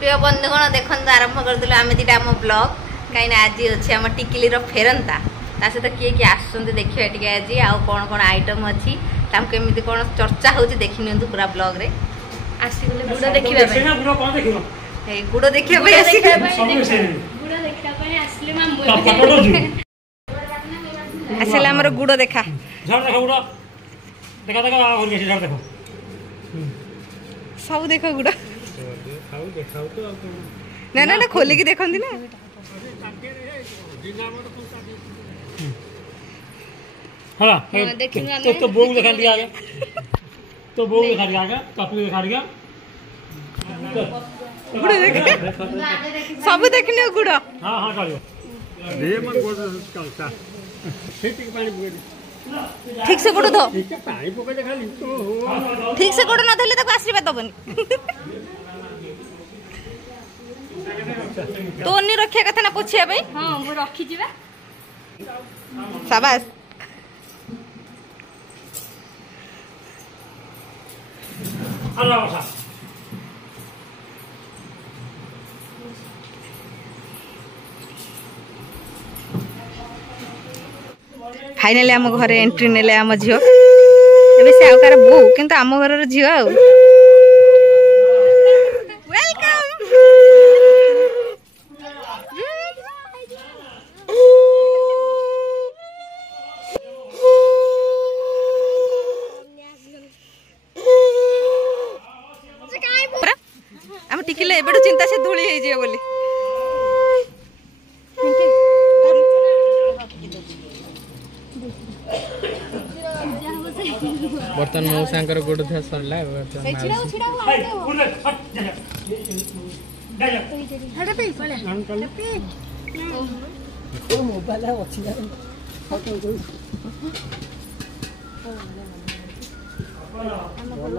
प्रिय बंधुगण देखते आरंभ करदेलु आम दीटा आम ब्लॉग कहीं आज अच्छे आम टिकिली फेरंता सहित किए किए आसुँच देखिए टे आज आउ कौन कौन आइटम अच्छी केमी कौन चर्चा हो देखी नि पूरा ब्लॉग रे आसीगले गुड़ देखिबा गुड़ देखिबा आसले हमर गुड़ देखा सब देख गुड़ ना ना खोलिकी देखती ना तो बोग दिखा दिया आगे तो बोग दिखा दिया आगे कपड़ी दिखा दिया गुड़ देख सब देखनी गुड़ हां हां करियो दे मन गुड़ चलता ठीक पानी पुके ठीक से गुड़ दो ठीक पानी पुके दे खाली ठीक से गुड़ न धले तो आशीर्वाद दबनी तो नहीं रखिया कथा ना पूछिया भाई हां वो रखी जीवा शाबाश अल्लाह वाला फाइनली आम घर एंट्री नेले आम झील एबे से आउकार बो किंतु आम घर झील आ वेलकम आम टिकिले एबेटू चिंता से धूली हे जे बोली बर्तन मौसांकर गोड़ धा सरला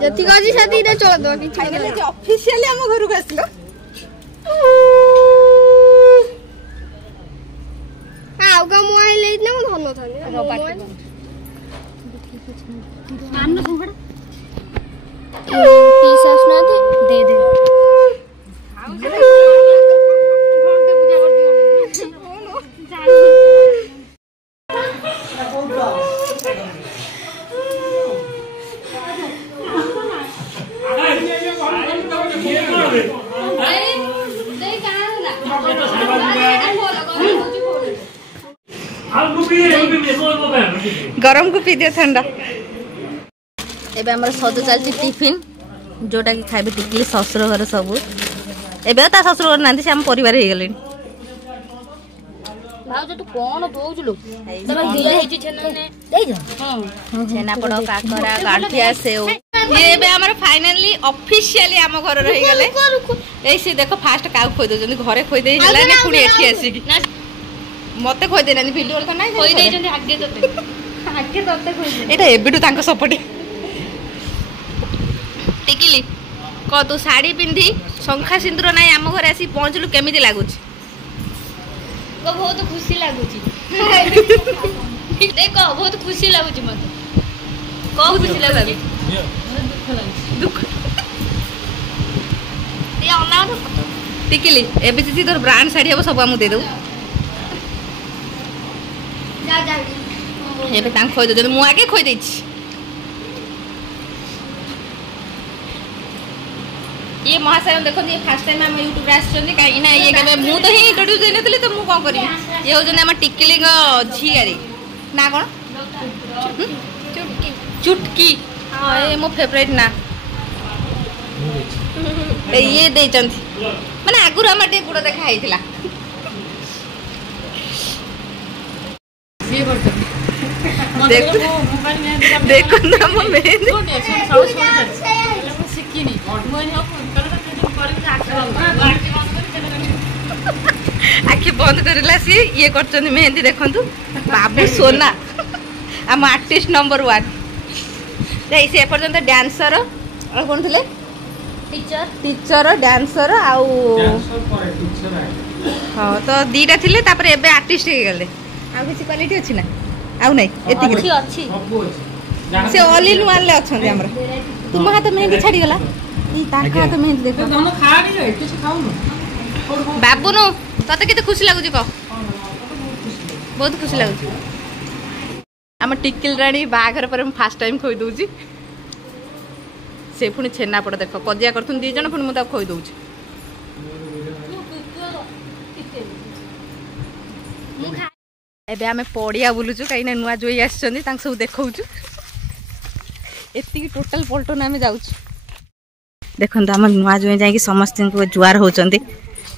जति गजी साथी इधर चल दो कि फाइनली जे ऑफिशियली हम घर को आसलो आउ का मोबाइल ले इतना धन था माननो संगड़ पीसास ना थे दे दे आउ से घंटे पूजा कर दियो गरम को पी दियो ठंडा एबे हमर सद चलती टिफिन जोटा कि खाइबे टिकली ससुर घर सब एबे ता ससुर घर नांदी से हम परिवार हे गेलिन भाउज तू कोन दोउजलो तब दिले हेची छेना ने देई जा हां छेना पड़ो काकरा गांठिया सेव ये एबे हमर फाइनली ऑफिशियली हम घर रही गेले ए से देखो फास्ट काउ खोइ दो जनी घरे खोइ देई हला ने पुणी एठी आसी की मते खोइ देनानी वीडियो तो नाही खोइ देई जनी आगे तते खोइ दे एटा एबिटू तांको सपोर्ट टिकिली क तू साड़ी पिंधी शंखा सिंदूर नाही हम घर आसी पहुंचलु केमिति लागुची को बहुत खुशी लागुची देखो बहुत खुशी लागुची मते को खुशी लागुची दुख ये ऑनलाइन टिकिली एबे जी तोर ब्रांड साड़ी हम सब हम दे दऊ जा जा एबे तांग खोइ दे मु आगे खोइ देछि ये महाशय देखो ये फर्स्ट टाइम हम यूट्यूब आछन काई ना ये केबे मु तो ही इंट्रोड्यूस देने तली तो मु कोन करी ये हो जने हम टिकली झियारी ना कोन चुटकी चुटकी हां ये मो फेवरेट ना ये दे चंती माने आगुर हम टे गुड़ देखा आइथिला ये करते देखो देखो ना मो मेहंदी सिक्किनी आखि बंद करला सी ये करछन मेहंदी देखंतु बाबू सोना आम आर्टिस्ट नंबर 1 से एपर्यंत डांसर और कोन थिले टीचर डांसर आउ हां तो दीटा थिले तापर एबे आर्टिस्ट हे गेले आ किछि क्वालिटी अछि ना आउ नै एति अच्छी से ऑल इन वन ले अछन हमरा तुम हाथ मेहंदी छाड़ी गला ହାତ ମେହେନ୍ଦି ଦେଖ ବାବୁନୁ ତତେ କେତେ ଖୁସି ଲାଗୁଛି କହ ବହୁତ ଖୁସି ଲାଗୁଛି ଆମ ଟିକିଲ ରାଣୀ ବାହାଘର ପରେ ମୁଁ ଫାଷ୍ଟ ଟାଇମ୍ ଖୋଇ ଦଉଛି ସେ ପୁଣି ଛେନାପୋଡ଼ ଦେଖ କଜିଆ କରୁଛନ୍ତି 2 ଜଣ ପୁଣି ମୁଁ ତାକୁ ଖୋଇ ଦଉଛି ଏବେ ଆମେ ପଡ଼ିଆ ବୁଲୁଛୁ କାହିଁକିନା ନୂଆ ଜୋଇ ଆସିଛନ୍ତି ତାଙ୍କୁ ସବୁ ଦେଖାଉଛୁ ଏତିକି ଟୋଟାଲ ପଲ୍ଟନ ଆମେ ଯାଉଛୁ ଦେଖନ୍ତୁ ଆମ ନୂଆ ଜୋଇ ଯାଇକି ସମସ୍ତଙ୍କୁ ଜୁଆର ହଉଛନ୍ତି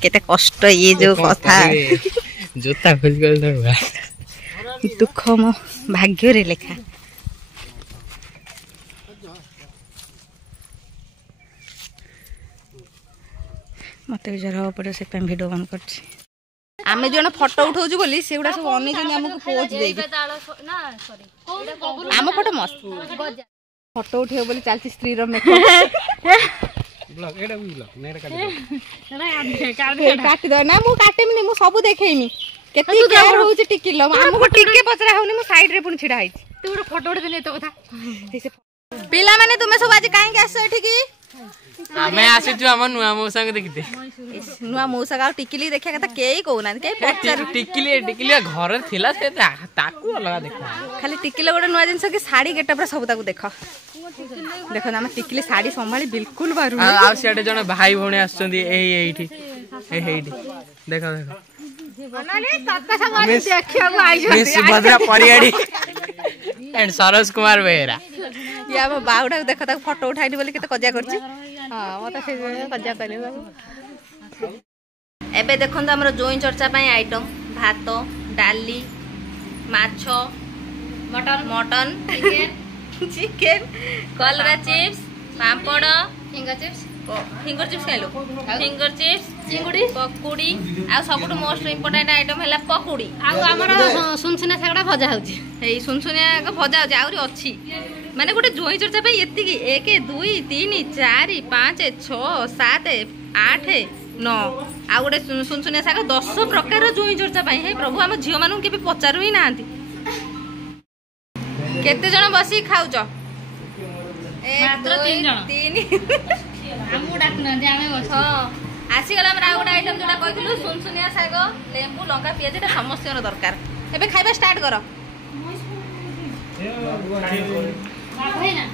କେତେ କଷ୍ଟ ଇଏ ଯୋଉ କଥା ଜୋତା ଦୁଃଖ ମୋ ଭାଗ୍ୟରେ ଲେଖା ମତେ ବି ଜ୍ୱର ହବ ପଡ଼ିବ ସେଥିପାଇଁ ଭିଡ଼ିଓ ବନ୍ଦ କରୁଛି ଆମେ ଜଣ ଫଟୋ ଉଠାଉଛୁ ବୋଲି ସେଗୁଡ଼ା ସବୁ ଅନେଇଛନ୍ତି ଆମକୁ ପୋଜ ଦେଇକି ଆମ ଫଟୋ ମସ୍ତ ଫଟୋ ଉଠେଇବ ବୋଲି ଚାଲିଛି ସ୍ତ୍ରୀର ମେକଅପ୍ କାଟିଦବ ନା ମୁଁ କାଟିବିନି ମୁଁ ସବୁ ଦେଖେଇମି କେତେ କେୟାର ହଉଛି ଟିକିଲ ଆମକୁ ଟିକେ ପଚରା ହଉନି ମୁଁ ସାଇଡରେ ପୁଣି ଛିଡା ହେଇଛି ତୁ ଗୋଟେ ଫଟୋ ଉଠେଇ ଦେଲେ ଏତେ କଥା ପିଲାମାନେ ତୁମେ ସବୁ ଆଜି କାହିଁକି ଆସିଛ ଏଠିକି ଆମେ ଆସିଛୁ ଆମ ନୂଆ ମଉସାଙ୍କୁ ଦେଖିତେ ନୂଆ ମଉସା ଆଉ ଟିକିଲି ଦେଖିବା କଥା କେହି କହୁନାହାନ୍ତି କେହି ପଚାରୁ ଟିକିଲି ଘରେ ଥିଲା ସେ ତାକୁ ଅଲଗା ଦେଖ ଖାଲି ଟିକିଲି ଗୋଟେ ନୂଆ ଜିନିଷ କି ଶାଢୀ ଗେଟଅପରେ ସବୁ ତାକୁ ଦେଖ ଦେଖନ୍ତୁ ଆମ ଟିକିଲି ଶାଢୀ ସମ୍ଭାଳି ବିଲକୁଲ ବାହାରୁନି ଆଉ ସିଆଡେ ଜଣେ ଭାଇ ଭଉଣୀ ଆସୁଛନ୍ତି ଏଇଠି ଦେଖ ସୁଭଦ୍ରା ପରିଆଡି एंड सरोज कुमार बेहरा ये हम बाहुडा देख ताको फोटो उठाइनी बोली केते कज्जा करछि हां मते से कज्जा करे एबे देखंत हमर जोई चर्चा पई आइटम भात डाली माछो मटन चिकन कलरा चिप्स पापड़ फिंगर चिप्स खाइलो फिंगर चिप्स चिंगुडी पकुड़ी आ सबटु मोस्ट इंपोर्टेंट आइटम हैला पकुड़ी आ हमर सुनसुनिया सागडा भजा होउची एई सुनसुनिया का भजा होउची आउरी अछि माने गोटे जोई चर्चा पे एति की 1 2 3 4 5 6 7 8 9 आ गोटे सुनसुनिया साग 10 प्रकार जोई चर्चा पे हे प्रभु हम झियो मानु के भी पचारू ही नांती केते जण बसी खाउछ मात्र 3 जण हमू डाकना दे आमे बस हां आसी गला हमरा गोटे आइटम जोटा कहितलु सुनसुनिया साग लेंबू लंका पियाज एटा समस्तर दरकार एबे खाइबा स्टार्ट करो भाई ना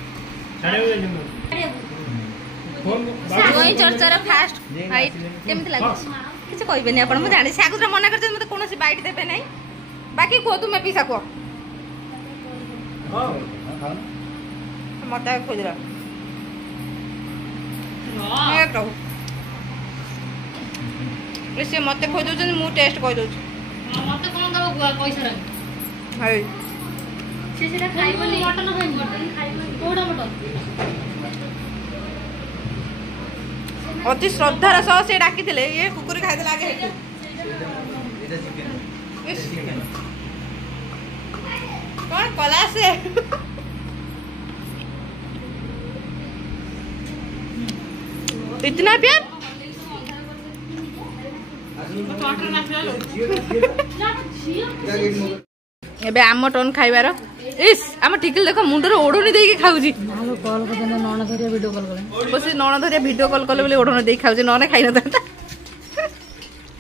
जोई चर्चा रे फास्ट फाइट केमति लागो किछ कहबेनी आपण मु जानि सागुरा मना करछ मते कोनोसी बाइट देबे नै बाकी को तुमे पिसा को हां मते खोजरा ए प्रभु से मते खोज दउछन मु टेस्ट कहि दउछ मते कोन दब पैसा रे हाय से सेटा खाइबनी मटन खाइबनी कोडा मटन अति श्रद्धार सह से डाकी थिले ये कुकुरी खाइ देला आगे हेतु कोन कला से इतना प्यार एबे आम टन खाइबार इस आम टिकल देख मुंडर ओढणी देकी खाउजी नालो कॉल करन नण धरिया वीडियो कॉल करे बस नण धरिया वीडियो कॉल कले बोले ओढणी देकी खाउजी नने खाइ न त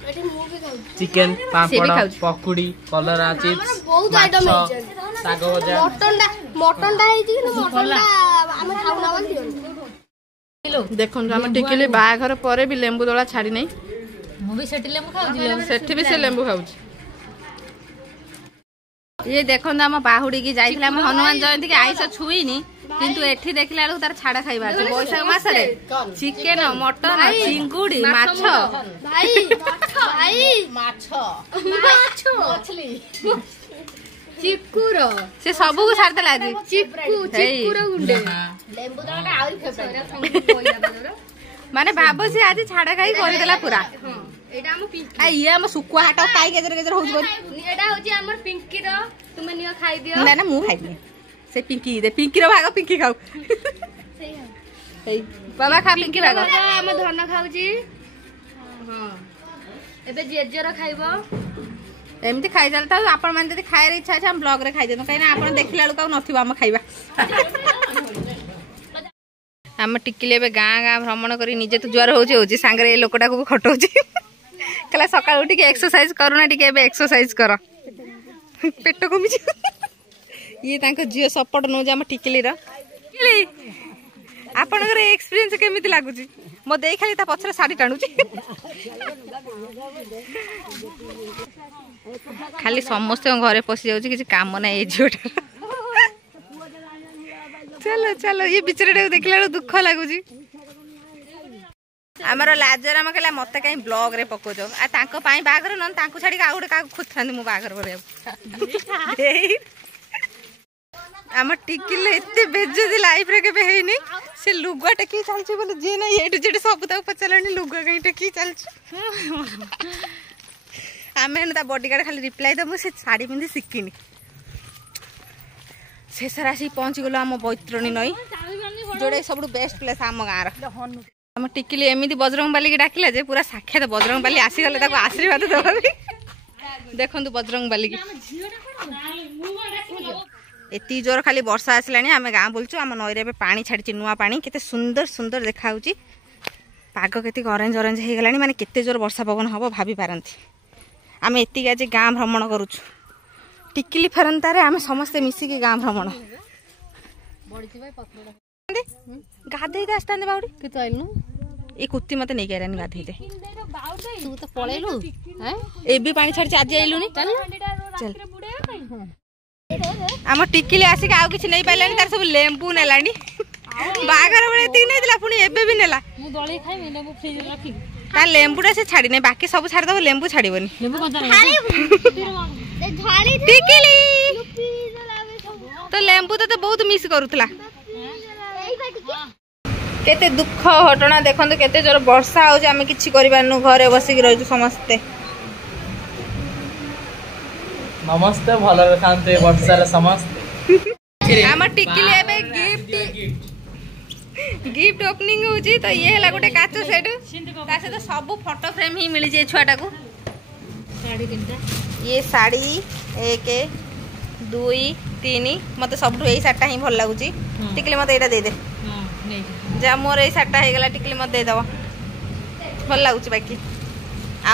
एठी मु भी खाउ चिकन पापड़ पकुड़ी कलरा चिप्स बहुत आइटम है साग भजा मटन डा है जी मटन डा हम खाउना बन दियो देखो हम टिकली बाघर पर भी लेंबू दला छाड़ी नहीं मु भी सेठी लेंबू खाउजी सेठी भी से लेंबू खाउजी ये देखो हम बाहुड़ी की जाइला हम हनुमान जयंती के आइस छुईनी किंतु एठी देखला बेलू तार छाड़ा खाइबा छै बैसाख मास रे चिकन मटन चिंगुडी माछ भाई माछ मछली चिकुरो से सब को छाड़ देला जी चिकुरो गुंडे लेंबू दला आउरी फेवरेट माने बाबू से आज छाड़ा खाई कर देला पूरा एटा हम पिंकी आ ये हम सुकुआ हाट काई गेजर गेजर होज बोल एटा होची हमर पिंकी रो तुमे नियो खाइ दियो ना ना मु खाइ से पिंकी दे पिंकी रो भाग पिंकी खाऊ बाबा खा पिंकी भाग हम धन खाउची हां एबे जेजर खाइबो एमती खाई चलता आपण मान जदी खायर इच्छा छै हम ब्लॉग रे खाइ देनो काई ना आपण देखिला लुका नथिबा हम खाइबा आम टिकिली ए गाँ गाँ भ्रमण कर निजे तो जुआर हो सांगे ए लोकटा को खटाऊँ कहला सका उठिक एक्सरसाइज करूना टी एक्सरसाइज कर पेट कमी ये झील सपोर्ट नौ आम टिकिली आपणकर एक्सपीरियंस केमिति लगुच मो देख खाली पछरे साड़ी टाणुची खाली समस्त घरे पशि जाऊँ किसी काम ना ये झीटा चलो चलो ये बिचरा देखला दुख लगुच आमर लाजर आम कहला मत कहीं ब्लॉग रे पकोज आ बागर न छाड़ी आउ गोटे क्या खोजता मु बागर आम टिकिले एत बेजती लाइफ रे केबे हेनी से लुगा टेकी चलछि बोले जे ना एटु जेटे सब ताऊ पचलानी लुगा कहीं टेकी चलछि आमे ता बॉडीगार्ड खाली रिप्लाई दमु से साड़ी पिंदी सिकिनी शेष राशि पहुंची गलो आम बैतरणी नई जोड़े सब बेस्ट प्लेस आम गाँव आम टिकिली एमती बजरंग बाली की डाकिला जे पूरा साक्षात बजरंग बाली आसीगले आशीर्वाद दबा देखु बजरंग बाली की एति जोर खाली वर्षा आसला आम गाँ बोलचु आम नई रे पानी छाड़ी नुआ पानी केते सुंदर सुंदर देखा पाग केते ऑरेंज ऑरेंज हो गलानी माने केते जोर वर्षा पवन हम भाभी पारंती आम एति आज गाँ भ्रमण करुचु टिकिली फेरंतारे आम समस्ते मिसिकी गाँ भ्रमण गाधे आसता बाउडी कितु आइलु ये कुत्ती मत नहीं कहरानी गाधे तू तो पळेलु हैं ए भी पानी छाड़ी आज आइलुनी चल आम टिकिली आसिक आउ किछि नहीं पाइलानी तार सब लेंबू नेलानी बागर बळे ती नहीं दिला पुनी एबे भी नेला मु दळी खाइबे लेंबू फ्रिज रे रखी ता लेंबूटा से छाड़ी नै बाकी सब छाड़ दबो लेंबू छाड़ीबनी लेंबू कोन टिकिली तो लेंबू तो बहुत मिस करूथला केते दुख घटना देखंतु केते जोर वर्षा हो आम किछि करिबानु घरे बसिक रहिजु समस्ते नमस्ते भल खाते वर्षार समस्ते आम टिकिली एबे गिफ्ट ओपनिंग होची तो ये हला गोटे काच सेट ता से तो सब फोटो फ्रेम ही मिली जे छुआटा को साड़ी तीनटा ये साड़ी 1 2 3 मते सबठु एई साटा ही भल लागुची टिकिली मते एटा दे दे हां नहीं जा मोर एई साटा हे गला टिकिली मते दे दबो भल लागुची बाकी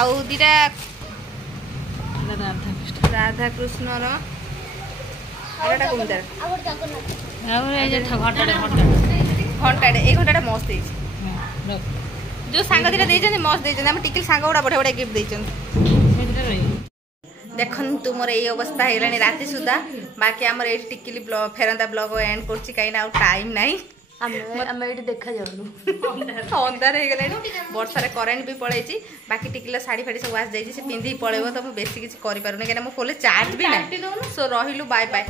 आउ दीटा राधा कृष्ण रो एटा कुंदर और ए जे घंटाटे ए घंटाटे मस्त देई जो सांग दीटा देइछन मस्त देइछन हम टिकिल सांग उडा बढे बढे गिफ्ट देइछन देखन तुमर ए अवस्था हेलानी राति सुधा बाकी हमर ए टिकिली ब्लॉग फेरंदा ब्लॉग एंड करछि काइना टाइम नाही हम एटी देखा जाउनु अंधार हो गलानी वर्षा करेन्ट भी पड़े बाकी टिकिला साड़ी फाड़ी सब आस जाइए से पिंधि पड़ेब तो बेसी किसी करें कहीं मो फोन चार्ज भी ना सो रही बाय बाय।